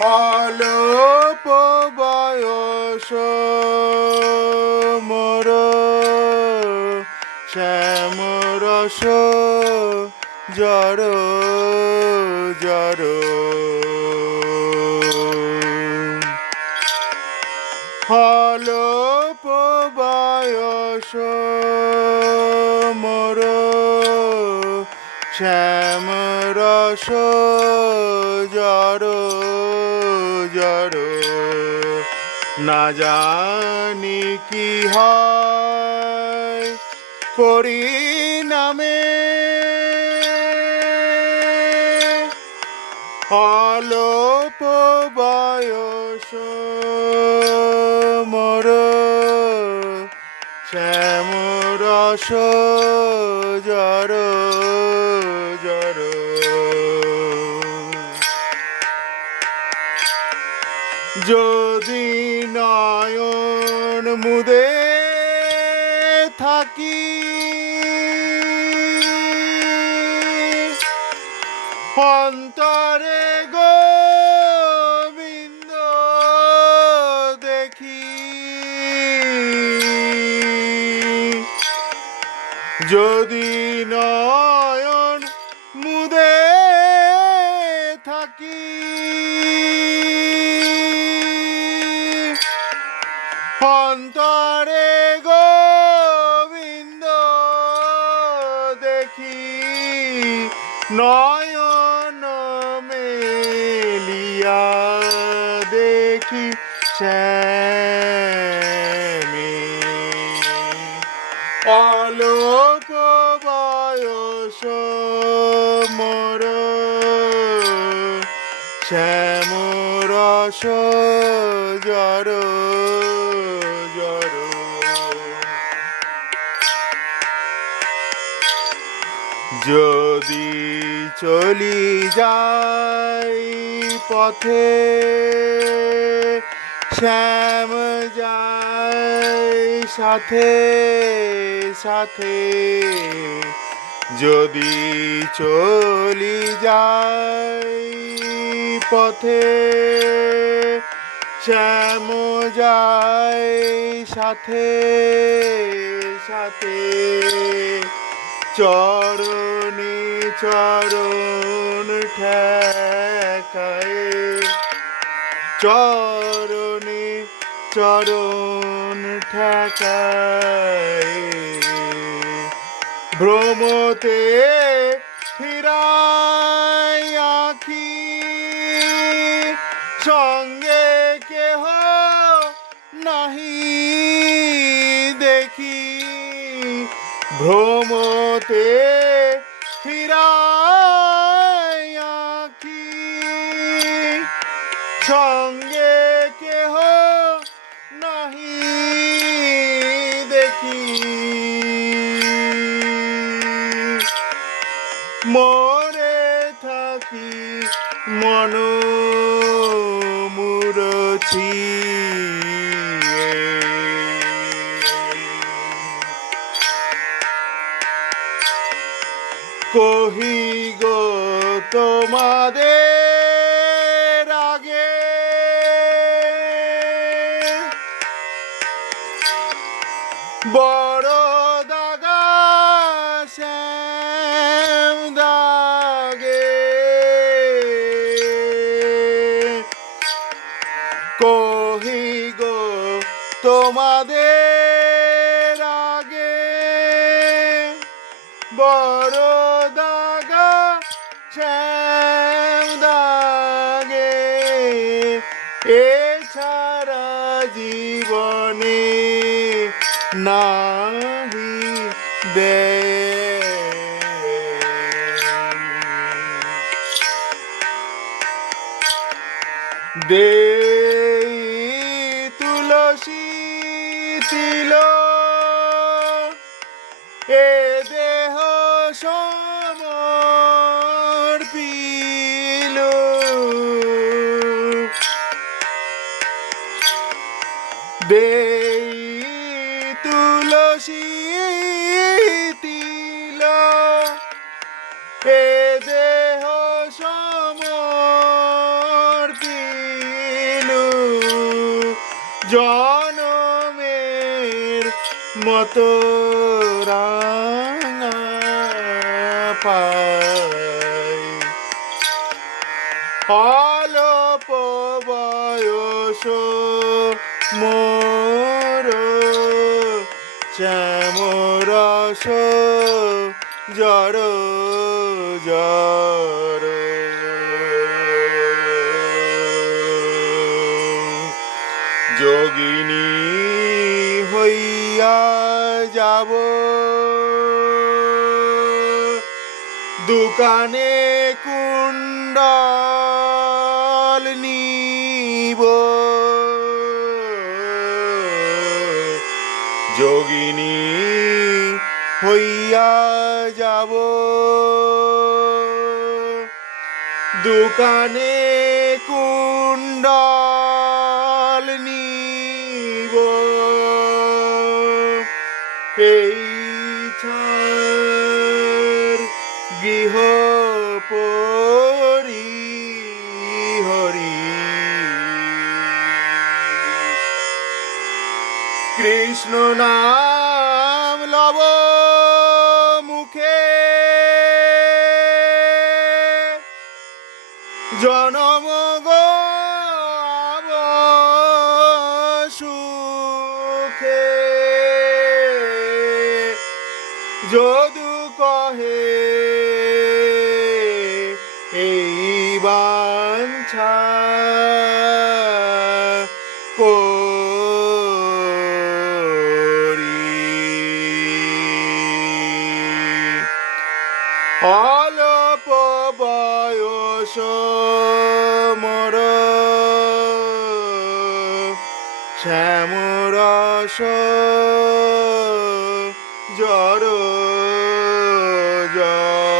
অলোপ বয়স মোর শ্যামরস জর জর। হলোপ বয়স মোর শ্যাম রস জর না জানি কি হয় পরিণামে। অলোপ বয়স মোর শ্যাম রস যদি নয়ন মুদে থাকি অন্তরে গোবিন্দ দেখি। যদি নয়ন নয়ন মেলিয়া দেখি শ্যামে। অলোক বয়স মোর শ্যাম রস জর জর। চলি যাই পথে। শ্যাম যায় সাথে সাথে। যদি চলি যাই পথে, শ্যাম যায় সাথে সাথে। চরণে চরণ ঠেকায় চরণে চরণ ঠেকায় ভ্রমতে ফিরাই আখি। সঙ্গে আখি সঙ্গে কেহ নাহি দেখি। মরে থাকি মন কহি গো তোমাদের আগে। বড় গো তোমাদের আগে। বড় জীবনে নাহি দে দে তুলসী তিল এ দেই তুলসী তিল। এ দেহ সমর্পিল জনমের মতো রাঙা পাই। অল্প বয়স মোর শ্যামরস জর জর যোগিনী হইয়া যাব। দোকানে কুণ্ডল নিব। যাব দোকানে কুণ্ডল নিব। এই ছাড় গৃহ পরি হরি। কৃষ্ণ নাম জনম সুখে। যদু কহে এই বাঞ্ছা অল্প বয়স শ্যামরস জড় জড়